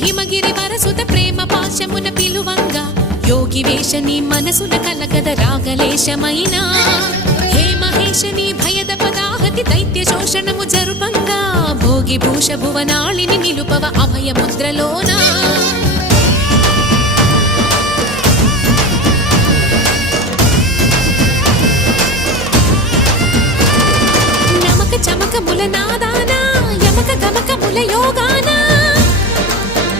హిమగిరి వరసుత ప్రేమ పాశమున పిలువంగా యోగి వేషని మనసున కలగద రాగలేశమైన హే మహేశని భయద పదాహతి దైత్య శోషణము జరుపంగా భోగి భూష భువనాళిని నిలుపవ అభయ ముద్రలోన నమక చమకముల నాదాన యమక గమకముల యోగాన